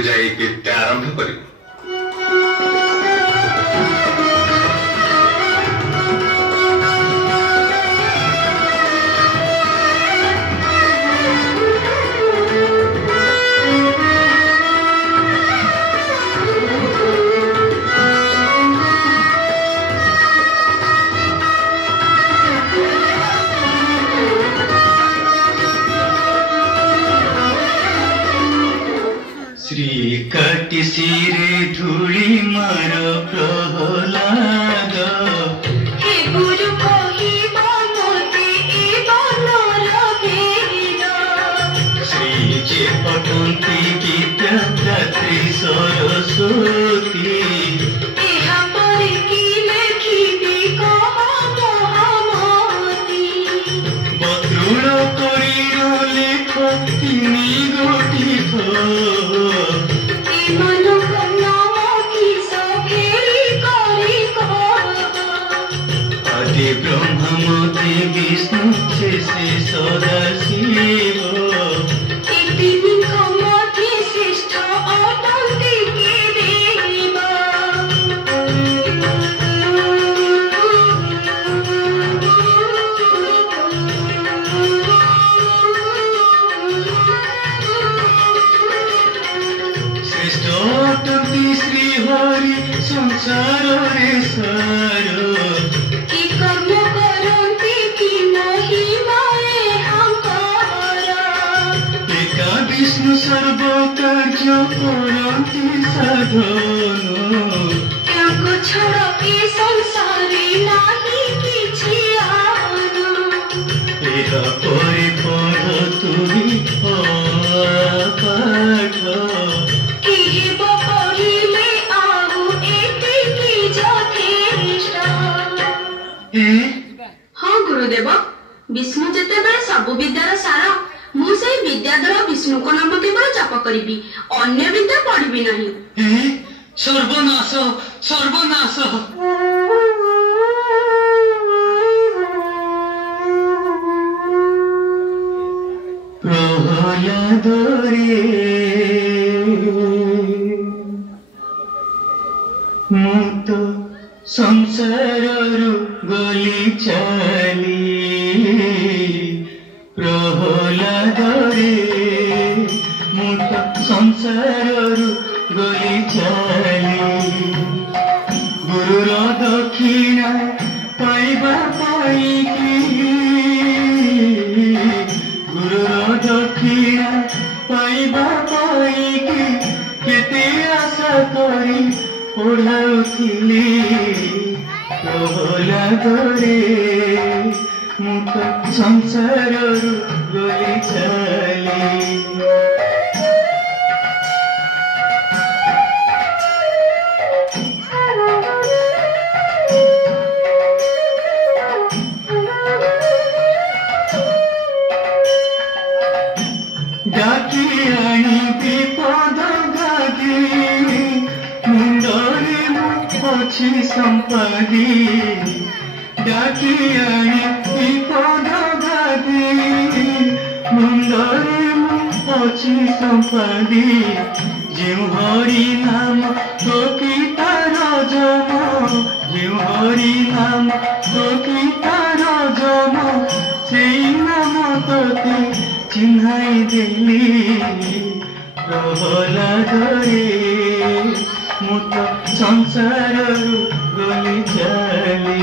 ଯାଇ ବିଦ୍ୟା ଆରମ୍ଭ କରିବୁ। श्रीकटि सिरे धूली मार प्रहलाद हे गुरु कहिब मोते ए बनर भेद श्री जे पठन्ति विद्यादात्री सरस्वती एहा परे कि लेखिबि कह महामती बतृण करिर लेख तिनि गोटिक आदि ब्रह्म मध्य विष्णु शेषे सदा शिव श्रेष्ठ अटन्ति देव श्रेष्ठ अटन्ति श्री हरि संसार रे सार कि कर्म करन्ति कि महिमाए हंकार एका विष्णु सर्व कार्य करन्ति साधन त्याग छड़ ए संसारे नाही किछि आन एहा परे पढ़ तुहि पाठ केहेब पढ़िले आउ एतिकि यथेष्ट हाँ गुरुदेव विष्णु जेतेबेले सब विद्यार सार मु से विद्याधर विष्णु को नाम केवल जप करिबी अन्य विद्या पढ़िबी नहीं सर्वनाश सर्वनाश प्रहलाद रे मु तो संसाररु गली चली प्रहलाद रे मु तो संसाररु गली चली गुरुर दक्षिणा पाइबा पाइकी गुरुर दक्षिणा पाइबा पाइकी केते आशा करी पढ़ाउथिली प्रहलाद रे मु तो संसाररु गली चली डाकी आनी विपद गादी मुंडरे मुझी संपदी डाकी आनी विपद गादी मुंडरे मुझी संपदी जो हरि नाम प्रकृतार जम जो हरि नाम प्रकृतार जम से नाम तोते चिन्हाई देली प्रहलाद रे मु तो संसाररु गली चली।